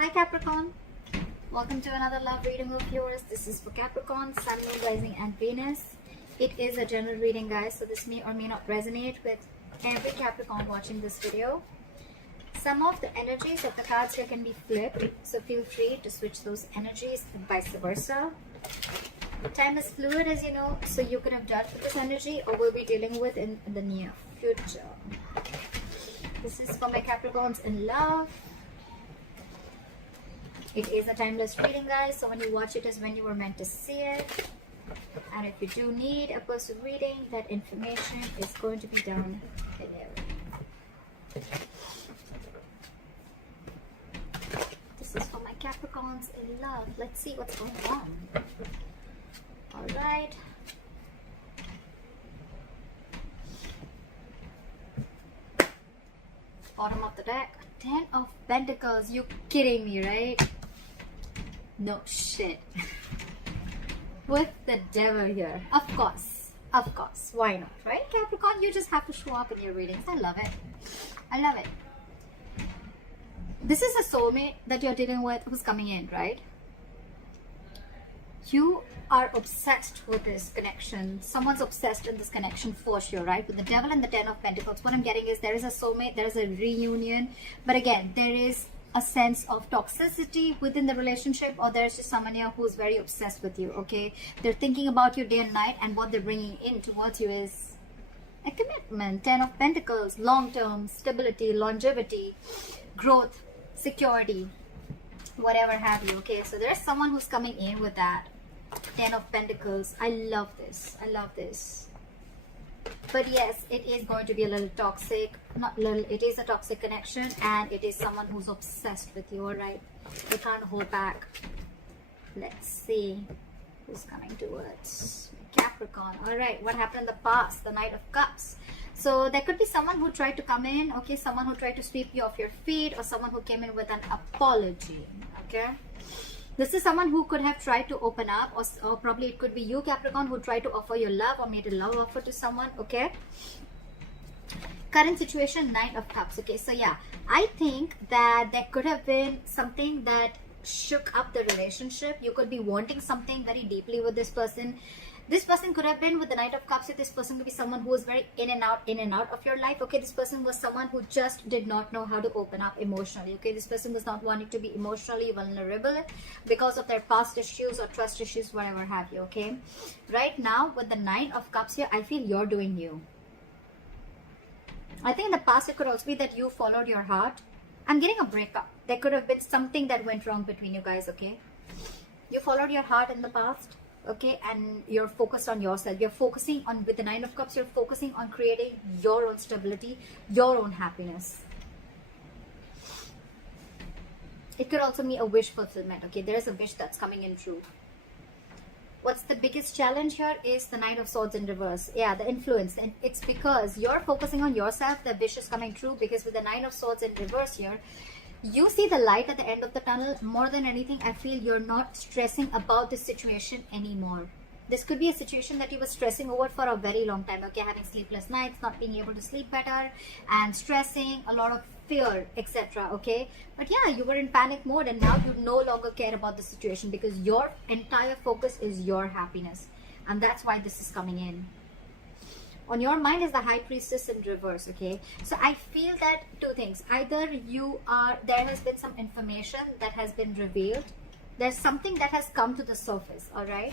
Hi Capricorn, welcome to another love reading of yours. This is for Capricorn, Sun, Moon, Rising and Venus. It is a general reading, guys, so this may or may not resonate with every Capricorn watching this video. Some of the energies of the cards here can be flipped, so feel free to switch those energies and vice versa. Time is fluid, as you know, so you could have dealt with this energy or will be dealing with in the near future. This is for my Capricorns in love. It is a timeless reading, guys, so when you watch it is when you were meant to see it. And if you do need a personal reading, that information is going to be down below. This is for my Capricorns in love. Let's see what's going on. Alright. Bottom of the deck. 10 of Pentacles. You kidding me, right? No shit. With the devil here. Of course. Of course. Why not, right? Capricorn, you just have to show up in your readings. I love it. I love it. This is a soulmate that you're dealing with who's coming in, right? You are obsessed with this connection. Someone's obsessed in this connection for sure, right? With the devil and the 10 of Pentacles, what I'm getting is there is a soulmate, there is a reunion. But again, there is a sense of toxicity within the relationship, or there's just someone here who's very obsessed with you, okay? They're thinking about you day and night, and what they're bringing in towards you is a commitment. 10 of Pentacles, long-term, stability, longevity, growth, security, whatever have you, okay? So there's someone who's coming in with that 10 of Pentacles. I love this. I love this. But yes, it is going to be a little toxic. Not little, it is a toxic connection, and it is someone who's obsessed with you, alright? They can't hold back. Let's see who's coming towards Capricorn. Alright, what happened in the past? The Knight of Cups. So there could be someone who tried to come in, okay? Someone who tried to sweep you off your feet, or someone who came in with an apology, okay? This is someone who could have tried to open up, or probably it could be you, Capricorn, who tried to offer your love or made a love offer to someone, okay? Current situation, Knight of Cups, okay? So yeah, I think that there could have been something that shook up the relationship. You could be wanting something very deeply with this person. This person could have been with the Knight of Cups. This person could be someone who was very in and out of your life. Okay, this person was someone who just did not know how to open up emotionally. Okay, this person was not wanting to be emotionally vulnerable because of their past issues or trust issues, whatever have you. Okay, right now with the Nine of Cups here, I feel you're doing you. I think in the past it could also be that you followed your heart. I'm getting a breakup. There could have been something that went wrong between you guys. Okay, you followed your heart in the past. Okay, and you're focused on yourself. You're focusing on, with the Nine of Cups, you're focusing on creating your own stability, your own happiness. It could also be a wish fulfillment. Okay, there's a wish that's coming in true. What's the biggest challenge here is the Knight of Swords in reverse. Yeah, the influence. And it's because you're focusing on yourself, the wish is coming true. Because with the Nine of Swords in reverse here, you see the light at the end of the tunnel. More than anything, I feel you're not stressing about this situation anymore. This could be a situation that you were stressing over for a very long time. Okay, having sleepless nights, not being able to sleep better, and stressing, a lot of fear, etc. Okay, but yeah, you were in panic mode, and now you no longer care about the situation because your entire focus is your happiness, and that's why this is coming in. On your mind is the High Priestess in reverse, okay? So I feel that two things. Either there has been some information that has been revealed. There's something that has come to the surface, all right?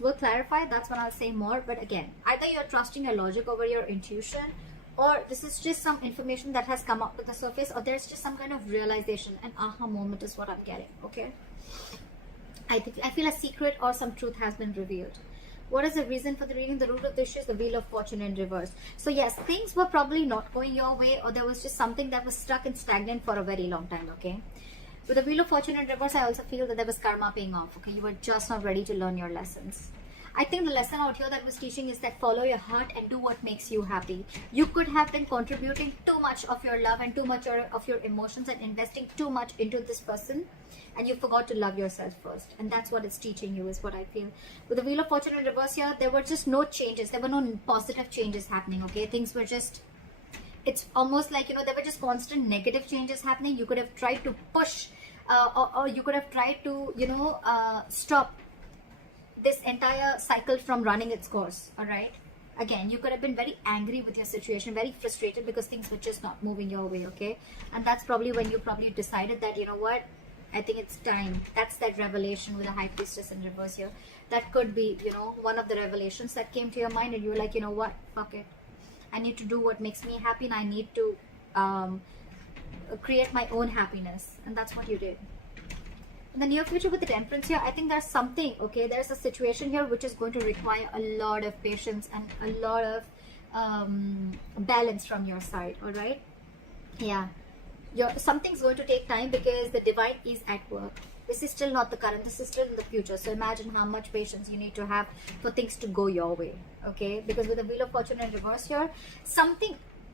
We'll clarify, that's when I'll say more. But again, either you're trusting your logic over your intuition, or this is just some information that has come up to the surface, or there's just some kind of realization. An aha moment is what I'm getting, okay? I feel a secret or some truth has been revealed. What is the reason for the reading? The root of the issue is the Wheel of Fortune in reverse. So yes, things were probably not going your way, or there was just something that was stuck and stagnant for a very long time, okay? With the Wheel of Fortune in reverse, I also feel that there was karma paying off, okay? You were just not ready to learn your lessons. I think the lesson out here that was teaching is that follow your heart and do what makes you happy. You could have been contributing too much of your love and too much of your emotions and investing too much into this person, and you forgot to love yourself first. And that's what it's teaching you, is what I feel. With the Wheel of Fortune in reverse here, there were just no changes. There were no positive changes happening, okay? Things were just, it's almost like, you know, there were just constant negative changes happening. You could have tried to push or you could have tried to, you know, stop this entire cycle from running its course. All right, again, you could have been very angry with your situation, very frustrated because things were just not moving your way. Okay, and that's probably when you probably decided that, you know what, I think it's time. That's that revelation with the High Priestess in reverse here. That could be, you know, one of the revelations that came to your mind, and you were like, you know what, fuck it, I need to do what makes me happy, and I need to create my own happiness. And that's what you did. In the near future with the Temperance here, I think there's something, okay, there's a situation here which is going to require a lot of patience and a lot of balance from your side. All right, yeah, something's going to take time because the divine is at work. This is still not the current, this is still in the future. So imagine how much patience you need to have for things to go your way. Okay, because with the Wheel of Fortune in reverse here,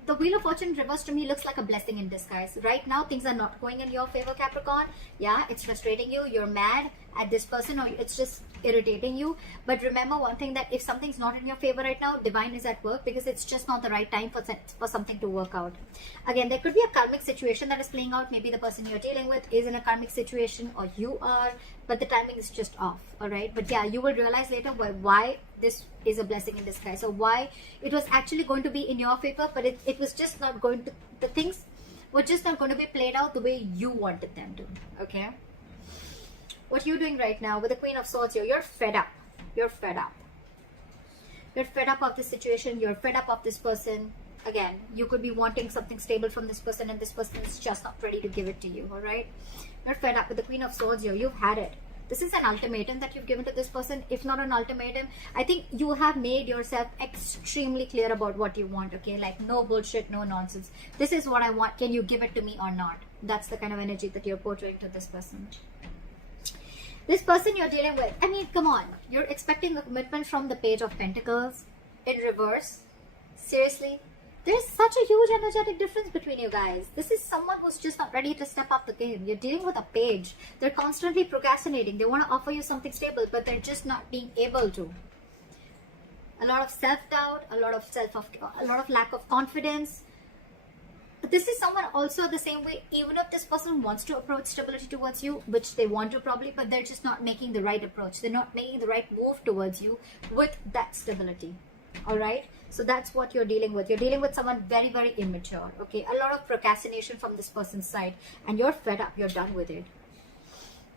the Wheel of Fortune reverse to me looks like a blessing in disguise. Right now, things are not going in your favor, Capricorn. Yeah, it's frustrating you. You're mad at this person, or it's just irritating you. But remember one thing, that if something's not in your favor right now, divine is at work, because it's just not the right time for something to work out. Again, there could be a karmic situation that is playing out. Maybe the person you're dealing with is in a karmic situation, or you are, but the timing is just off. All right, but yeah, you will realize later why this is a blessing in disguise, or why it was actually going to be in your favor, but it was just not going to, the things were just not going to be played out the way you wanted them to. Okay, what you're doing right now with the Queen of Swords here, you're fed up. You're fed up. You're fed up of this situation. You're fed up of this person. Again, you could be wanting something stable from this person, and this person is just not ready to give it to you. All right, you're fed up with the Queen of Swords here. You've had it. This is an ultimatum that you've given to this person. If not an ultimatum, I think you have made yourself extremely clear about what you want. Okay, like no bullshit, no nonsense. This is what I want. Can you give it to me or not? That's the kind of energy that you're portraying to this person. This person you're dealing with, I mean, come on. You're expecting a commitment from the Page of Pentacles in reverse. Seriously? There's such a huge energetic difference between you guys. This is someone who's just not ready to step up the game. You're dealing with a page. They're constantly procrastinating. They want to offer you something stable, but they're just not being able to. A lot of self-doubt, a lot of lack of confidence. But this is someone also the same way, even if this person wants to approach stability towards you, which they want to probably, but they're just not making the right approach. They're not making the right move towards you with that stability. All right, so that's what you're dealing with. You're dealing with someone very, very immature. Okay, a lot of procrastination from this person's side, and you're fed up. You're done with it.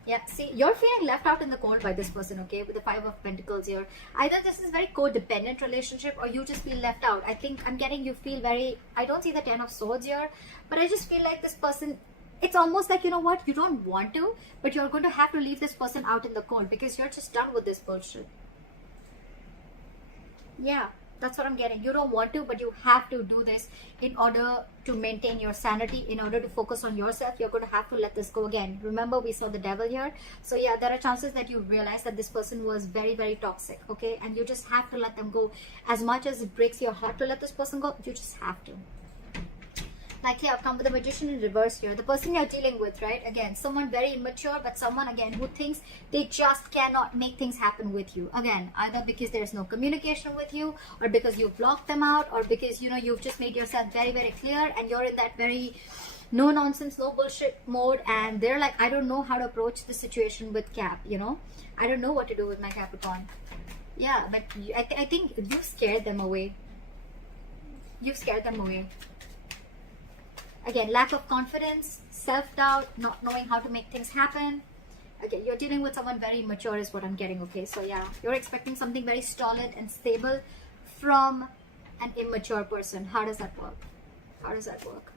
Yeah, see, you're feeling left out in the cold by this person. Okay, with the Five of Pentacles here, either this is a very codependent relationship, or you just feel left out. I think I'm getting you feel very, I don't see the Ten of Swords here, but I just feel like this person, it's almost like, you know what, you don't want to, but you're going to have to leave this person out in the cold because you're just done with this bullshit. Yeah, that's what I'm getting. You don't want to, but you have to do this in order to maintain your sanity, in order to focus on yourself. You're going to have to let this go. Again, remember we saw the Devil here. So yeah, there are chances that you realize that this person was very, very toxic. Okay, and you just have to let them go. As much as it breaks your heart to let this person go, you just have to. Likely outcome with the Magician in reverse here. The person you're dealing with, right? Again, someone very immature, but someone, again, who thinks they just cannot make things happen with you. Again, either because there's no communication with you, or because you blocked them out, or because, you know, you've just made yourself very, very clear, and you're in that very no nonsense, no bullshit mode, and they're like, I don't know how to approach the situation with Cap, you know? I don't know what to do with my Capricorn. Yeah, but I think you've scared them away. You've scared them away. Again, lack of confidence, self-doubt, not knowing how to make things happen. Again, you're dealing with someone very immature is what I'm getting, okay? So yeah, you're expecting something very solid and stable from an immature person. How does that work? How does that work?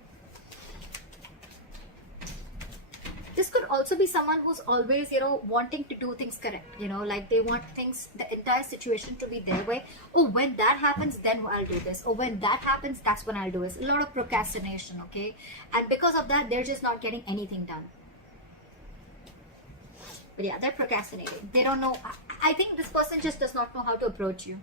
This could also be someone who's always, you know, wanting to do things correct. You know, like they want things, the entire situation to be their way. Oh, when that happens, then I'll do this. Oh, when that happens, that's when I'll do this. A lot of procrastination, okay? And because of that, they're just not getting anything done. But yeah, they're procrastinating. They don't know. I think this person just does not know how to approach you.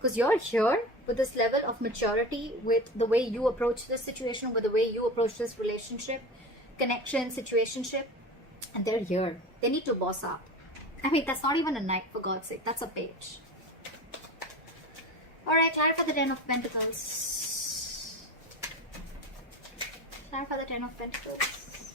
Because you're here with this level of maturity, with the way you approach this situation, with the way you approach this relationship, connection, situationship, and they're here. They need to boss up. I mean, that's not even a knight, for God's sake. That's a page. Alright, clarify the Ten of Pentacles. Clarify the Ten of Pentacles.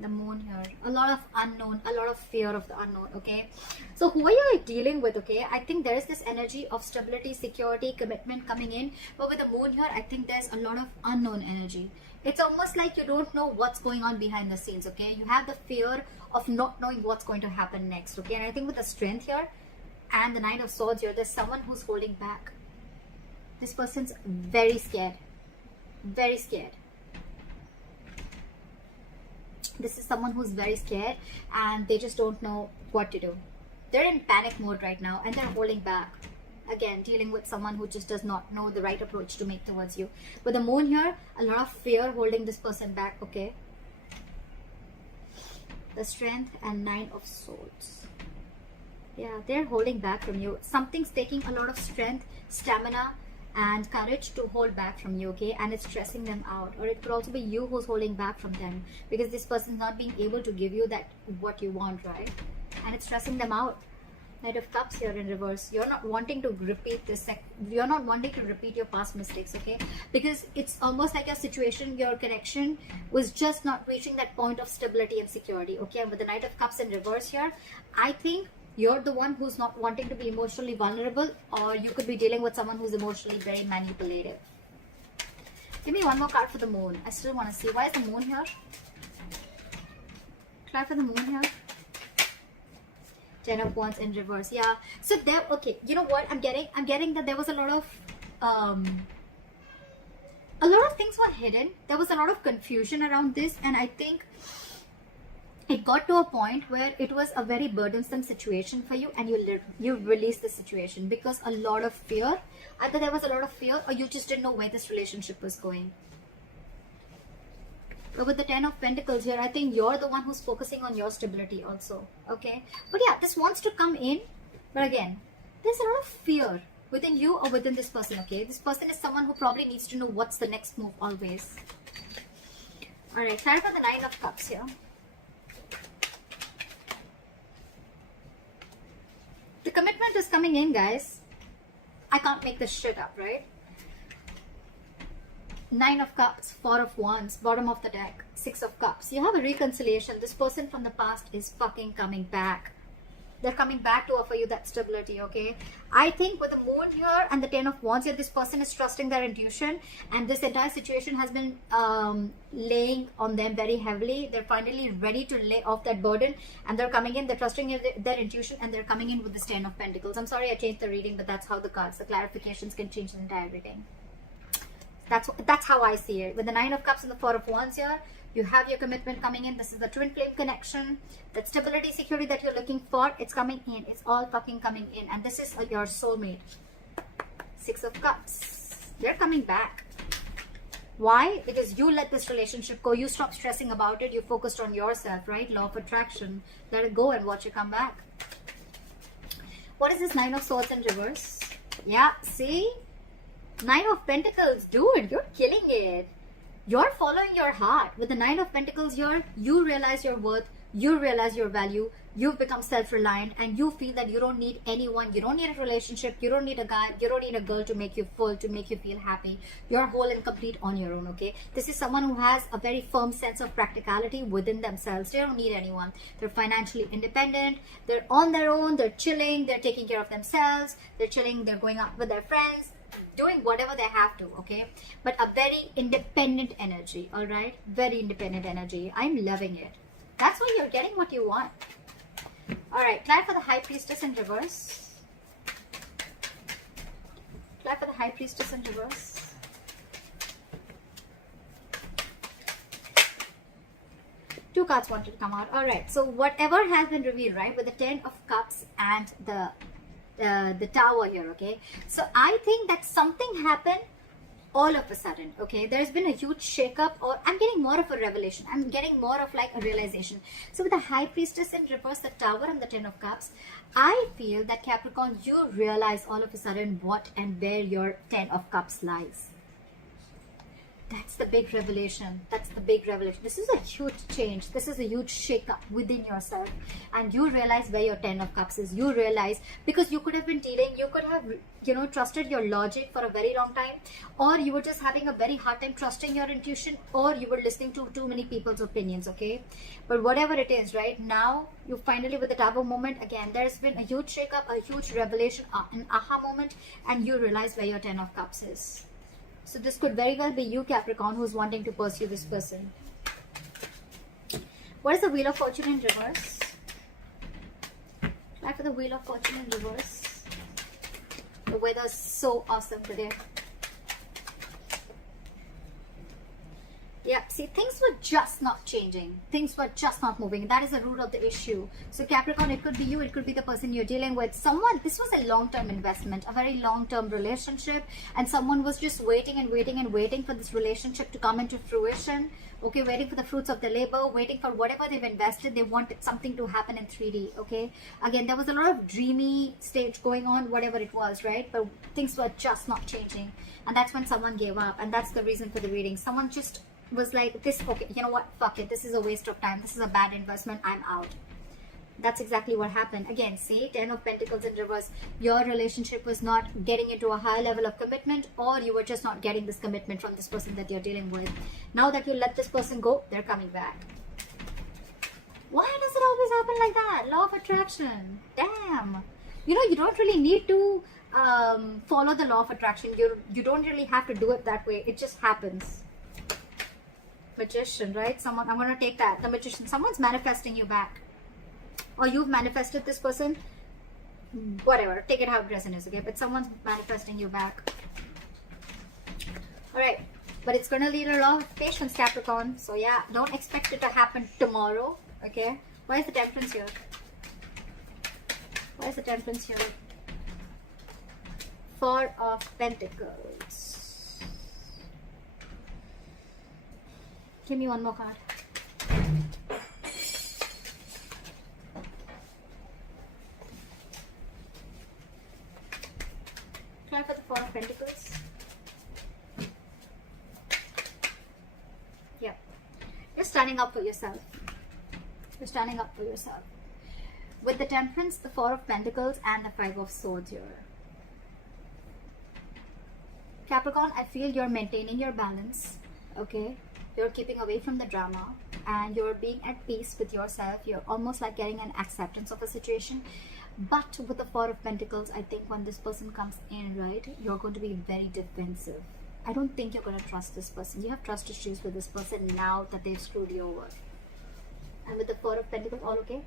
The moon here, a lot of unknown, a lot of fear of the unknown. Okay, so who are you dealing with? Okay, I think there is this energy of stability, security, commitment coming in, but with the moon here, I think there's a lot of unknown energy. It's almost like you don't know what's going on behind the scenes. Okay, you have the fear of not knowing what's going to happen next. Okay, and I think with the strength here and the Knight of Swords here, there's someone who's holding back. This person's very scared, very scared. This is someone who's very scared and they just don't know what to do. They're in panic mode right now and they're holding back. Again, dealing with someone who just does not know the right approach to make towards you. With the moon here, a lot of fear holding this person back. Okay. The strength and Nine of Swords. Yeah, they're holding back from you. Something's taking a lot of strength, stamina, and courage to hold back from you, okay, and it's stressing them out. Or it could also be you who's holding back from them because this person's not being able to give you that what you want, right? And it's stressing them out. Knight of Cups here in reverse. You're not wanting to repeat this, you're not wanting to repeat your past mistakes, okay, because it's almost like your situation, your connection was just not reaching that point of stability and security, okay. And with the Knight of Cups in reverse here, I think you're the one who's not wanting to be emotionally vulnerable, or you could be dealing with someone who's emotionally very manipulative. Give me one more card for the moon. I still want to see. Why is the moon here? Card for the moon here. Ten of Wands in reverse. Yeah. So there, okay, you know what? I'm getting that there was a lot of things were hidden. There was a lot of confusion around this, and I think it got to a point where it was a very burdensome situation for you, and you released the situation because a lot of fear. Either there was a lot of fear, or you just didn't know where this relationship was going. But with the Ten of Pentacles here, I think you're the one who's focusing on your stability also. Okay, but yeah, this wants to come in, but again, there's a lot of fear within you or within this person. Okay, this person is someone who probably needs to know what's the next move always. All right, clarify the Nine of Cups here. The commitment is coming in, guys. I can't make this shit up, right? Nine of Cups, Four of Wands, bottom of the deck, Six of Cups. You have a reconciliation. This person from the past is fucking coming back. They're coming back to offer you that stability, okay? I think with the moon here and the Ten of Wands here, this person is trusting their intuition, and this entire situation has been laying on them very heavily. They're finally ready to lay off that burden, and they're coming in, they're trusting their intuition, and they're coming in with this Ten of Pentacles. I'm sorry I changed the reading, but that's how the cards, the clarifications can change the entire reading. That's how I see it. With the Nine of Cups and the Four of Wands here, you have your commitment coming in. This is the twin flame connection. That stability, security that you're looking for, it's coming in. It's all fucking coming in. And this is your soulmate. Six of Cups. They're coming back. Why? Because you let this relationship go. You stop stressing about it. You focused on yourself, right? Law of attraction. Let it go and watch it come back. What is this Nine of Swords in reverse? Yeah, see? Nine of Pentacles. Dude, you're killing it. You're following your heart. With the Nine of Pentacles here, you realize your worth, you realize your value, you've become self-reliant, and you feel that you don't need anyone, you don't need a relationship, you don't need a guy, you don't need a girl to make you full, to make you feel happy. You're whole and complete on your own, okay? This is someone who has a very firm sense of practicality within themselves. They don't need anyone. They're financially independent, they're on their own, they're chilling, they're taking care of themselves, they're chilling, they're going out with their friends, doing whatever they have to, okay? But a very independent energy, all right? Very independent energy. I'm loving it. That's why you're getting what you want. All right, clap for the High Priestess in reverse. Clap for the High Priestess in reverse. Two cards wanted to come out. All right, so whatever has been revealed, right, with the Ten of Cups and the Tower here, okay? So I think that something happened all of a sudden, okay? There's been a huge shakeup, or I'm getting more of a revelation. I'm getting more of like a realization. So with the High Priestess in reverse, the Tower and the Ten of Cups, I feel that Capricorn, you realize all of a sudden what and where your Ten of Cups lies. That's the big revelation. That's the big revelation. This is a huge change. This is a huge shake-up within yourself. And you realize where your 10 of Cups is. You realize, because you could have been dealing, you could have, you know, trusted your logic for a very long time. Or you were just having a very hard time trusting your intuition. Or you were listening to too many people's opinions, okay? But whatever it is, right? Now, you finally, with the Tower moment, again, there's been a huge shake-up, a huge revelation, an aha moment. And you realize where your 10 of Cups is. So this could very well be you, Capricorn, who's wanting to pursue this person. What is the Wheel of Fortune in reverse? Try for the Wheel of Fortune in reverse. The weather's so awesome today. Yeah, see, things were just not changing. Things were just not moving. That is the root of the issue. So Capricorn, it could be you, it could be the person you're dealing with. Someone, this was a long-term investment, a very long-term relationship, and someone was just waiting and waiting and waiting for this relationship to come into fruition. Okay, waiting for the fruits of the labor, waiting for whatever they've invested. They wanted something to happen in 3D, okay? Again, there was a lot of dreamy stage going on, whatever it was, right? But things were just not changing. And that's when someone gave up. And that's the reason for the reading. Someone just was like, this, okay, you know what, fuck it, this is a waste of time, this is a bad investment, I'm out. That's exactly what happened. Again, see, 10 of Pentacles in reverse. Your relationship was not getting into a high level of commitment, or you were just not getting this commitment from this person that you're dealing with. Now that you let this person go, they're coming back. Why does it always happen like that? Law of attraction. Damn. You know, you don't really need to follow the law of attraction. You don't really have to do it that way. It just happens. Magician, right? Someone, I'm going to take that. The Magician. Someone's manifesting you back. Or you've manifested this person. Whatever. Take it how it resonates, okay? But someone's manifesting you back. Alright. But it's going to need a lot of patience, Capricorn. So yeah, don't expect it to happen tomorrow. Okay? Why is the Temperance here? Why is the Temperance here? Four of Pentacles. Give me one more card. Try for the Four of Pentacles. Yeah. You're standing up for yourself. You're standing up for yourself. With the Temperance, the Four of Pentacles, and the Five of Swords here. Capricorn, I feel you're maintaining your balance. Okay? You're keeping away from the drama and you're being at peace with yourself. You're almost like getting an acceptance of a situation. But with the Four of Pentacles, I think when this person comes in, right, you're going to be very defensive. I don't think you're going to trust this person. You have trust issues with this person now that they've screwed you over. And with the Four of Pentacles, all okay?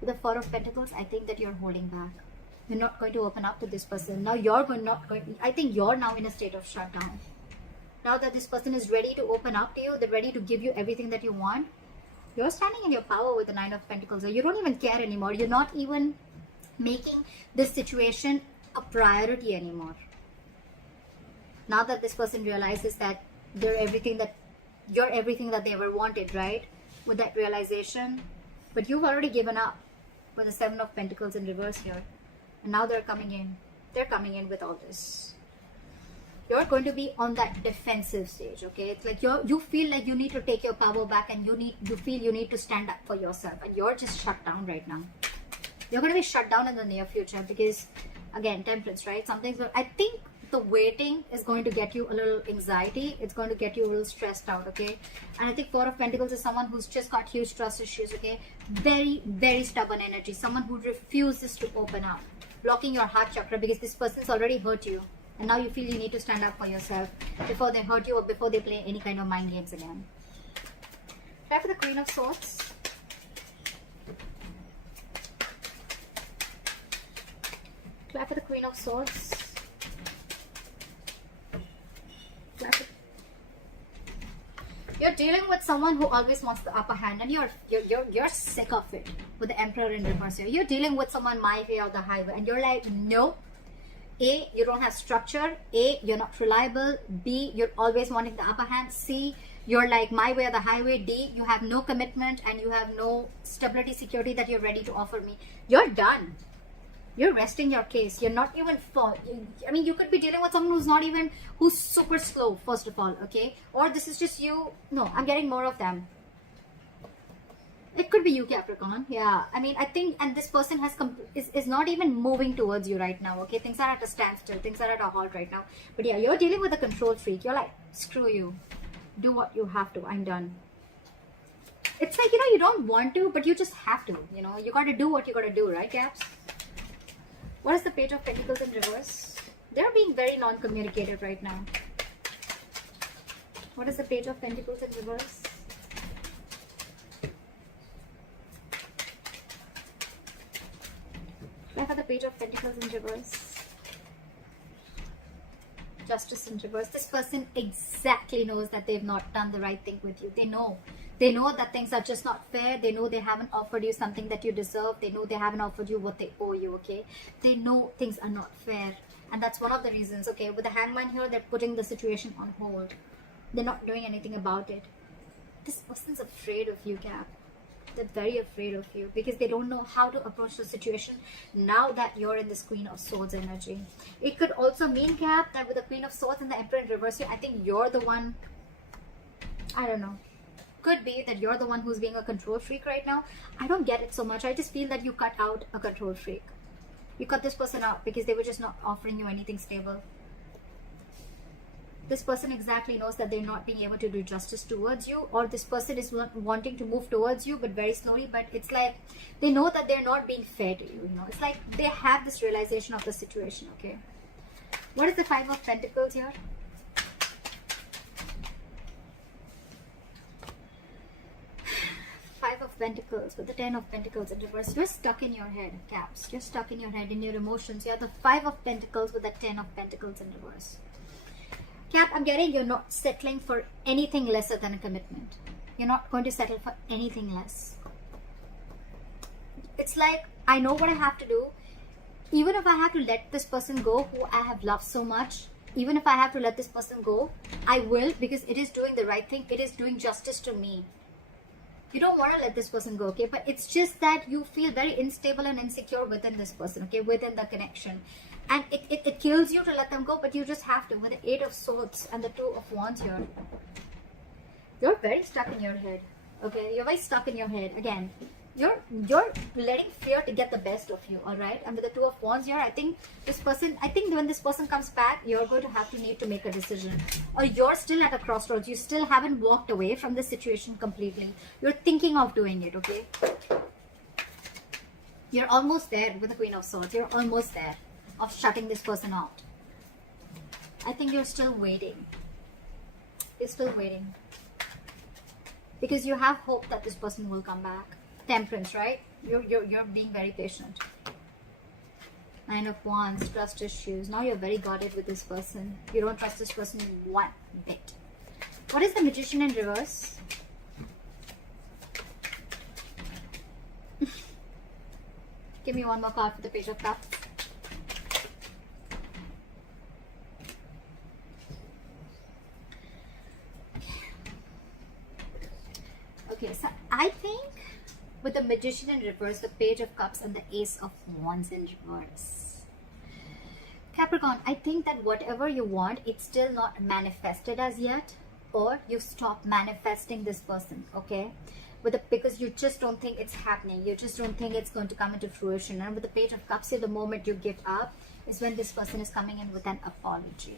With the Four of Pentacles, I think that you're holding back. You're not going to open up to this person. Now I think you're now in a state of shutdown. Now that this person is ready to open up to you, they're ready to give you everything that you want, you're standing in your power with the Nine of Pentacles. You don't even care anymore. You're not even making this situation a priority anymore. Now that this person realizes that you're everything that they ever wanted, right? With that realization. But you've already given up with the Seven of Pentacles in reverse here. And now they're coming in. They're coming in with all this. You're going to be on that defensive stage, okay? It's like you feel like you need to take your power back, and you feel you need to stand up for yourself, and you're just shut down right now. You're going to be shut down in the near future because, again, Temperance, right? I think the waiting is going to get you a little anxiety. It's going to get you a little stressed out, okay? And I think Four of Pentacles is someone who's just got huge trust issues, okay? Very, very stubborn energy. Someone who refuses to open up, blocking your heart chakra because this person's already hurt you. And now you feel you need to stand up for yourself before they hurt you or before they play any kind of mind games again. Try for the Queen of Swords. Try for the Queen of Swords. You're dealing with someone who always wants the upper hand, and you're sick of it with the Emperor in reverse here. You're dealing with someone my way or the highway, and you're like, no. A, you don't have structure. A, you're not reliable. B, you're always wanting the upper hand. C, you're like my way or the highway. D, you have no commitment and you have no stability, security that you're ready to offer me. You're done. You're resting your case. You're not even I mean, you could be dealing with someone who's super slow, first of all, okay? Or this is just you. No, I'm getting more of them. It could be you, Capricorn. Yeah, I mean, I think, and this person is not even moving towards you right now, okay? Things are at a standstill. Things are at a halt right now. But yeah, you're dealing with a control freak. You're like, screw you. Do what you have to. I'm done. It's like, you don't want to, but you just have to. You got to do what you got to do, right, Caps? What is the Page of Pentacles in reverse? They're being very non-communicative right now. What is the Page of Pentacles in reverse? I have the Page of Pentacles in reverse. Justice in reverse. This person exactly knows that they've not done the right thing with you. They know. They know that things are just not fair. They know they haven't offered you something that you deserve. They know they haven't offered you what they owe you, okay? They know things are not fair. And that's one of the reasons, okay? With the Hangman here, they're putting the situation on hold. They're not doing anything about it. This person's afraid of you, Cap. They're very afraid of you because they don't know how to approach the situation now that you're in this Queen of Swords energy. It could also mean, Cap, that with the Queen of Swords and the Emperor in reverse here, I think you're the one, I don't know. Could be that you're the one who's being a control freak right now. I don't get it so much. I just feel that you cut out a control freak. You cut this person out because they were just not offering you anything stable. This person exactly knows that they're not being able to do justice towards you, or this person is wanting to move towards you but very slowly, but it's like they know that they're not being fair to you. It's like they have this realization of the situation, okay? What is the Five of Pentacles here? Five of Pentacles with the Ten of Pentacles in reverse. You're stuck in your head, Caps. You're stuck in your head, in your emotions. You have the Five of Pentacles with the Ten of Pentacles in reverse. Cap, I'm getting you're not settling for anything lesser than a commitment. You're not going to settle for anything less. It's like, I know what I have to do. Even if I have to let this person go who I have loved so much, even if I have to let this person go, I will, because it is doing the right thing. It is doing justice to me. You don't want to let this person go, okay? But it's just that you feel very unstable and insecure within this person, okay? Within the connection. And it kills you to let them go, but you just have to. With the Eight of Swords and the Two of Wands here. You're very stuck in your head, okay? You're very stuck in your head. Again, you're letting fear to get the best of you, all right? And with the Two of Wands here, I think when this person comes back, you're going to need to make a decision. Or you're still at a crossroads. You still haven't walked away from the situation completely. You're thinking of doing it, okay? You're almost there with the Queen of Swords. You're almost there of shutting this person out. I think you're still waiting. You're still waiting. Because you have hope that this person will come back. Temperance, right? You're being very patient. Nine of Wands, trust issues. Now you're very guarded with this person. You don't trust this person one bit. What is the Magician in reverse? Give me one more card for the Page of Cups. Okay, so I think with the Magician in reverse, the Page of Cups and the Ace of Wands in reverse. Capricorn, I think that whatever you want, it's still not manifested as yet, or you stop manifesting this person, okay? Because you just don't think it's happening. You just don't think it's going to come into fruition. And with the Page of Cups here, the moment you give up is when this person is coming in with an apology.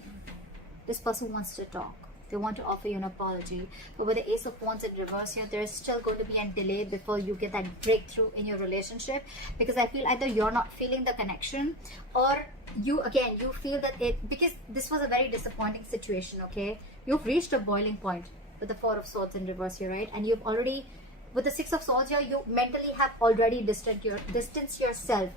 This person wants to talk. They want to offer you an apology. But with the Ace of Wands in reverse here, there's still going to be a delay before you get that breakthrough in your relationship. Because I feel either you're not feeling the connection, or you feel that because this was a very disappointing situation, okay? You've reached a boiling point with the Four of Swords in reverse here, right? And you've already, with the Six of Swords here, you mentally have already distanced yourself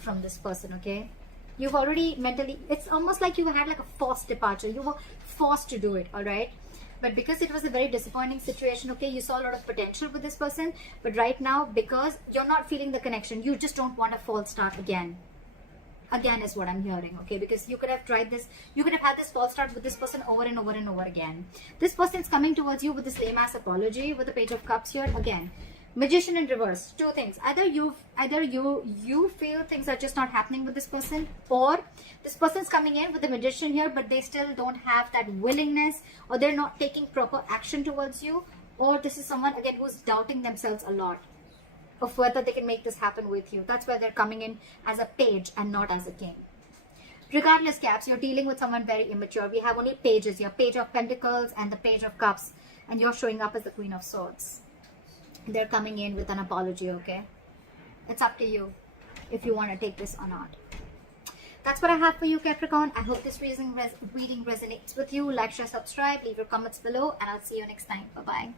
from this person, okay? You've already mentally, it's almost like you had like a forced departure. You were forced to do it, all right? But because it was a very disappointing situation, okay, you saw a lot of potential with this person. But right now, because you're not feeling the connection, you just don't want a false start again. Again is what I'm hearing, okay? Because you could have tried this, you could have had this false start with this person over and over and over again. This person's coming towards you with this lame-ass apology with the Page of Cups here. Again, Magician in reverse. Two things. Either you feel things are just not happening with this person, or this person's coming in with the Magician here, but they still don't have that willingness, or they're not taking proper action towards you, or this is someone again who's doubting themselves a lot of whether they can make this happen with you. That's why they're coming in as a page and not as a king. Regardless, Caps, you're dealing with someone very immature. We have only pages here, Page of Pentacles and the Page of Cups, and you're showing up as the Queen of Swords. They're coming in with an apology, okay? It's up to you if you want to take this or not. That's what I have for you, Capricorn. I hope this reading resonates with you. Like, share, subscribe, leave your comments below, and I'll see you next time. Bye-bye.